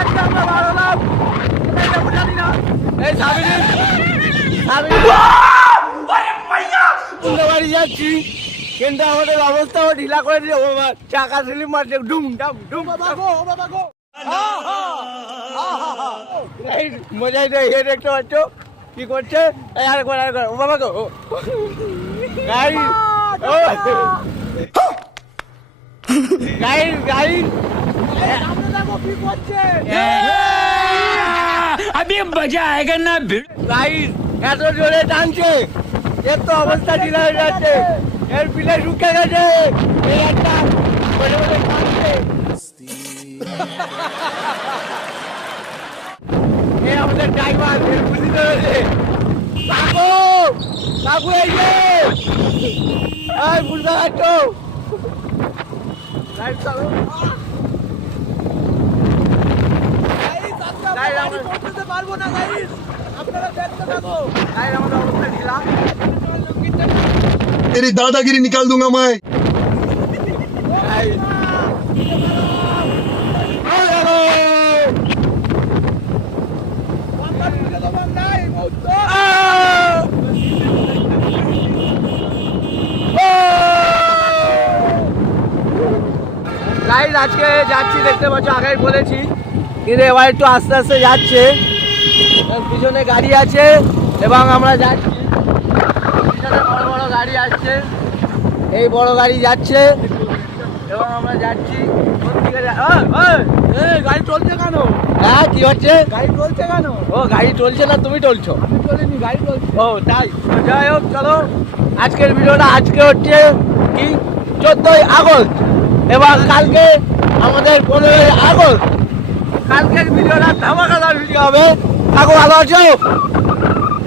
আজকে আমরা বাড়লাম জানি না এই বাড়ি যাচ্ছি, কিন্তু আমাদের অবস্থাও ঢিলা করে দিয়ে চাকা স্লিপ মারছে ডুম ডাম ডুম মজাই দেয়। হে দেখতে পাচ্ছ কি করছে, ও বাবা গো গাড়ি গাড়ি গাড়ি কি করছে अभी मजा आएगा ना গাড়ি এত জোরে টানছে, এর তো অবস্থা ঢিলা হয়ে যাচ্ছে, এর পিলে ঢুকে গেছে, এই একটা বলে বলে কাঁদছে। এই আমাদের ড্রাইভার এর বুঝি ধরেছে, কাকু কাকু এই যে এই বুঝতে পারছো লাইট চালো পারবো না গাইস, আপনারা দেখতে থাকো। গাইস আমাদের অবস্থা ঢিলা, तेरी दादागिरी निकाल दूंगा मैं। গাইস আজকে যাচ্ছি, দেখতে পাচ্ছ আগেই বলেছি, কিন্তু এবার একটু আস্তে আস্তে যাচ্ছে, পিছনে গাড়ি আছে এবং আমরা যাচ্ছি, পিছনে বড় বড় গাড়ি আসছে, এই বড় গাড়ি যাচ্ছে এবং আমরা যাচ্ছি। গাড়ি চলছে কেন? হ্যাঁ কি হচ্ছে? গাড়ি চলছে কেন? ও গাড়ি চলছে না, তুমি চলছো? আমি চলিনি, গাড়ি চলছে। ও তাই, যাই হোক চলো আজকের ভিডিওটা। আজকে হচ্ছে কি 14ই আগস্ট এবং কালকে আমাদের 15ই আগস্ট। কালকের ভিডিওটা ধামাকাদার ভিডিও হবে। কাকু ভালো আছো?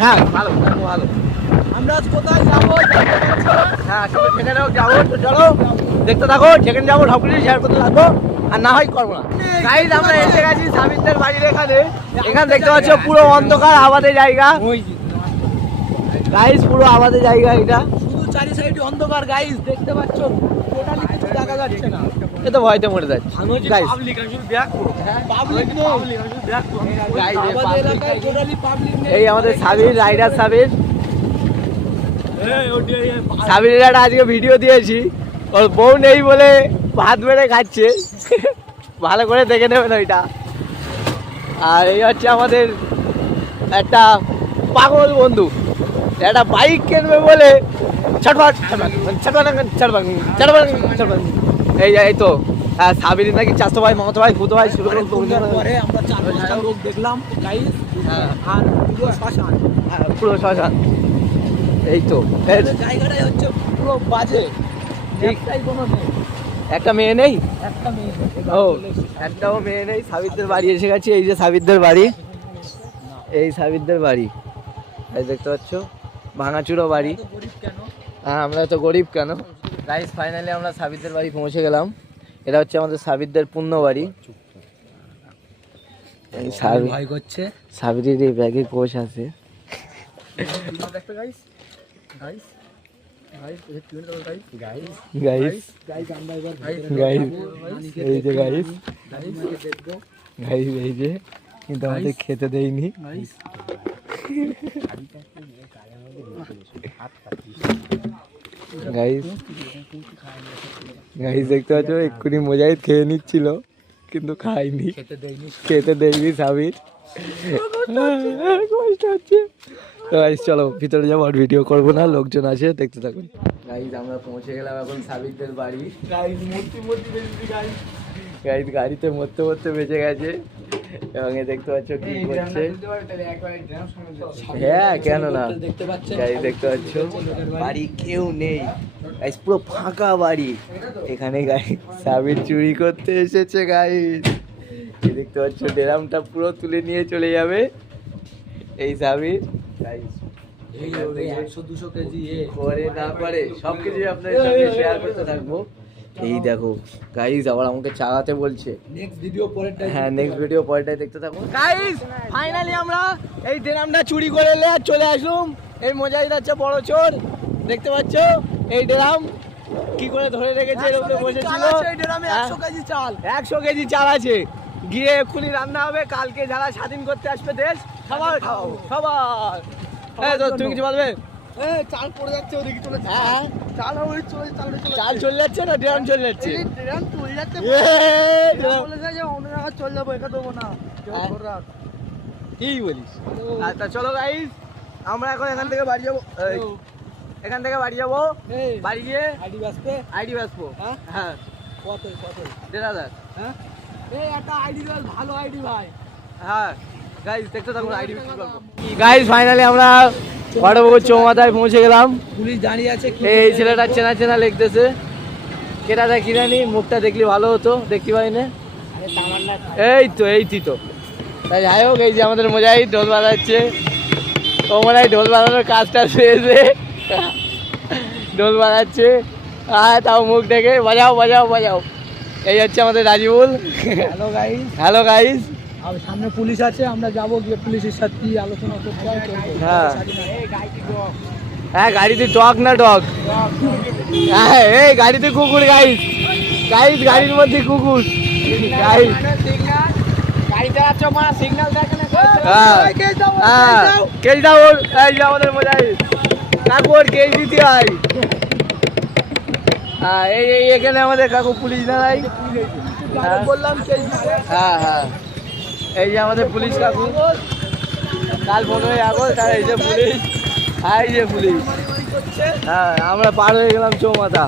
হ্যাঁ ভালো, ভালো। আমরা কোথায় যাবো? হ্যাঁ সেখানেও যাবো, তো চলো দেখতে থাকো। সেখানে যাবো, সব কিছু শেয়ার করতে থাকবো, আর না হয় করবো না। গাইজ আমরা এসে গেছি সাবিরদের বাড়ির এখানে। এখানে দেখতে পাচ্ছ পুরো অন্ধকার আবাদে জায়গা। গাইজ পুরো আবাদে জায়গা, এটা শুধু চারি সাইডে অন্ধকার। গাইজ দেখতে পাচ্ছ টোটালি কিছু দেখা যাচ্ছে না, এ তো ভয়তে মরে যাচ্ছে। এই আমাদের সাবির, রাইডার সাবির। সাবিরের একটা আজকে ভিডিও দিয়েছি, ওর বউ নেই বলে ভাত বেড়ে খাচ্ছে, ভালো করে দেখে নেবেন ওইটা। আর এই হচ্ছে আমাদের একটা পাগল বন্ধু, একটা বাইক কিনবে বলে ছটফট এই তো সাবির নাকি চাষতো ভাই, মামাতো ভাই, ফুতো ভাই শুরু করে আমরা 4-5টা লোক দেখলাম গাইস। আর পুরো শ্মশান, পুরো শ্মশান। এই তো জায়গাটাই হচ্ছে পুরো বাজে, একটাই কোনো নেই, একটা মেয়ে নেই, একটা মেয়ে। ও একটাও মেয়ে নেই। সাবিরদের বাড়ি এসে গেছে, এই যে সাবিরদের বাড়ি, এই সাবিরদের বাড়ি। এই দেখতে পাচ্ছ ভাঙাচুরো বাড়ি। হ্যাঁ আমরা তো গরিব কেন। গাইস ফাইনালি আমরা সাবিরদের বাড়ি পৌঁছে গেলাম। এটা হচ্ছে আমাদের সাবিরদের পূর্ণ বাড়ি। ভয় করছে, সাবিরের এই ব্যাগে কোষ আছে। কিন্তু আমাদের খেতে দেয়নি। গাইস দেখতে পাচ্ছ এক্ষুনি মোজাহিদ খেয়ে নিচ্ছিল, কিন্তু খাইনি, খেতে দেয়নি সাবির, কষ্ট হচ্ছে। তো গাইস চলো ভিতরে যাবো, আর ভিডিও করবো না, লোকজন আছে, দেখতে থাকুন। গাইস আমরা পৌঁছে গেলাম এখন সাবিরদের বাড়ি। গাইস গাড়িতে মরতে বেঁচে গেছে এবং দেখতে পাচ্ছ কি করছে। হ্যাঁ কেন না, দেখতে পাচ্ছ বাড়ি কেউ নেই, গাইস পুরো ফাঁকা বাড়ি। এখানে গাইস সাবির চুরি করতে এসেছে। গাইস দেখতে পাচ্ছ ড্রামটা পুরো তুলে নিয়ে চলে যাবে এই সাবির। গাইস 100-200 কেজি করে না পারে, সবকিছু আপনাদের সাথে শেয়ার করতে থাকবো। এই দেখো গাইস আবার আমাকে চালাতে বলছে। নেক্সট ভিডিও পরেরটা, হ্যাঁ নেক্সট ভিডিও পরেরটাই দেখতে থাকো। গাইস ফাইনালি আমরা এই ড্রামটা চুরি করে চলে আসলাম। এই মোজাহিদ হচ্ছে বড় চোর, দেখতে পাচ্ছ এই ড্রাম কি করে ধরে রেখেছে, এর উপরে বসেছিল। এই ড্রামে 100 কেজি চাল, 100 কেজি চাল আছে। গিয়ে এক্ষুনি রান্না হবে, কালকে যারা স্বাধীন করতে আসবে দেশ সবার খাওয়াবো, সবার। এই তো তুমি কিছু বলবে? চাল পড়ে যাচ্ছে ওদিকে চলে যাচ্ছে। হ্যাঁ চাল ওই চলে চলে চাল চলে যাচ্ছে না ড্রাম চলে যাচ্ছে? ট্রেন চলে যাচ্ছে। বলেছে যে অন্য জায়গায় চলে যাবো, একা দেবো না। হ্যাঁ। ধরে রাখ। কি বলিস? আচ্ছা চলো গাইস, আমরা এখন এখান থেকে বাড়ি যাবো। এই, এখান থেকে বাড়ি যাবো, বাড়ি গিয়ে আইডি বাসবে। আইডি বাসবো। হ্যাঁ? হ্যাঁ কত কত? 1,500। হ্যাঁ, এই একটা আইডি বাস, ভালো আইডি ভাই। হ্যাঁ গাইস দেখতে থাকুন আইডি বিক্রি করবো। গাইস ফাইনালি আমরা বড়বাবুর চৌমাথায় পৌঁছে গেলাম। পুলিশ দাঁড়িয়ে আছে। এই ছেলেটা চেনা চেনা লিখতেছে, কেটা দেয় কি জানি, মুখটা দেখলি ভালো হতো, দেখতে পাই না। আরে তামান্না। এই তো তাই যাই হোক, এই যে আমাদের মজাই ঢোল বাজাচ্ছে, ও মনে হয় ঢোল বাজানোর কাজটা শেষে ঢোল বাজাচ্ছে। আর তাও মুখ ডেকে বাজাও বাজাও বাজাও। এই হচ্ছে আমাদের Rajibul. Hello guys. Hello guys. আর সামনে পুলিশ আছে, আমরা যাবো গিয়ে পুলিশের সাথে কি আলোচনা করতে হয় করবো। হ্যাঁ। এই গাড়ি ডগ। হ্যাঁ গাড়িতে টক না টক? হ্যাঁ এই গাড়িতে কুকুর গাইস, গাইস গাড়ির মধ্যে কুকুর গাইস। গাড়ি চালাচ্ছ মা, সিগন্যাল দেখে না। হ্যাঁ হ্যাঁ কেল দাও ওর। এই যে আমাদের মজাই কাকু, ওর কেল দিতে হয়। হ্যাঁ এই এখানে আমাদের কাকু পুলিশ দাঁড়াই। বললাম হ্যাঁ হ্যাঁ এই যে আমাদের পুলিশ কাকু, কাল 15ই আগস্ট, আর এই যে পুলিশ, এই যে পুলিশ। হ্যাঁ আমরা পার হয়ে গেলাম চৌমাথা।